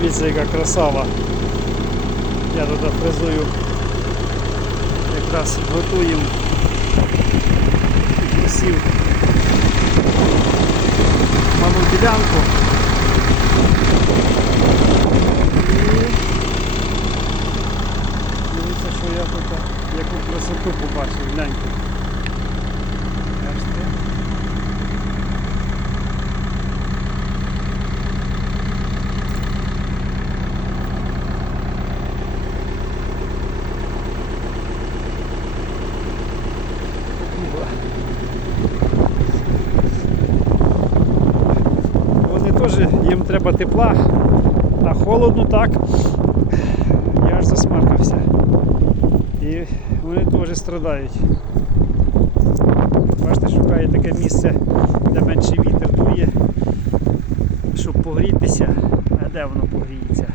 Дивіться, яка красава. Я туди фрезую. Якраз готуємо посів малу ділянку. І дивіться, що я тут яку красоту побачив, гляньте. Бачите? Вони теж, їм треба тепла, а холодно так. Я аж засмаркався. І вони теж страдають. Бачите, шукає таке місце, де менше вітер дує, щоб погрітися. А де воно погріється?